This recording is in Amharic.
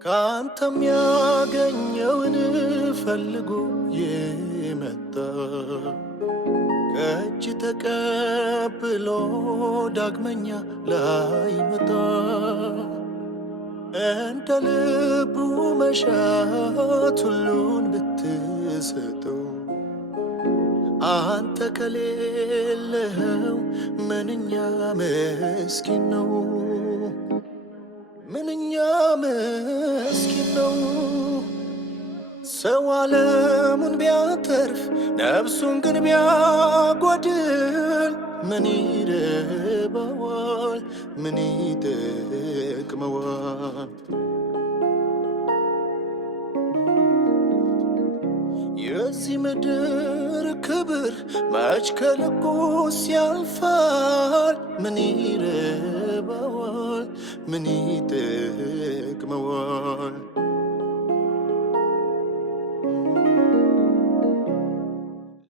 ካንተም ያገኘውን ፈልጎ የመጣ ከእጅ ተቀብሎ ዳግመኛ ላይመጣ እንደ ልቡ መሻት ሁሉን ብትሰጠው አንተ ከሌለኸው ምንኛ ምስኪን ነው፣ ምንኛ ምስኪን ነው። ሰው ዓለሙን ቢያተርፍ ነፍሱን ግን ቢያጎድል ምን ይረባዋል? ምን ይጠቅመዋል? የዚህ ምድር ክብር መች ከልኩስ ያልፋል? ምን ይረባዋል? ምን ይጠቅመዋል?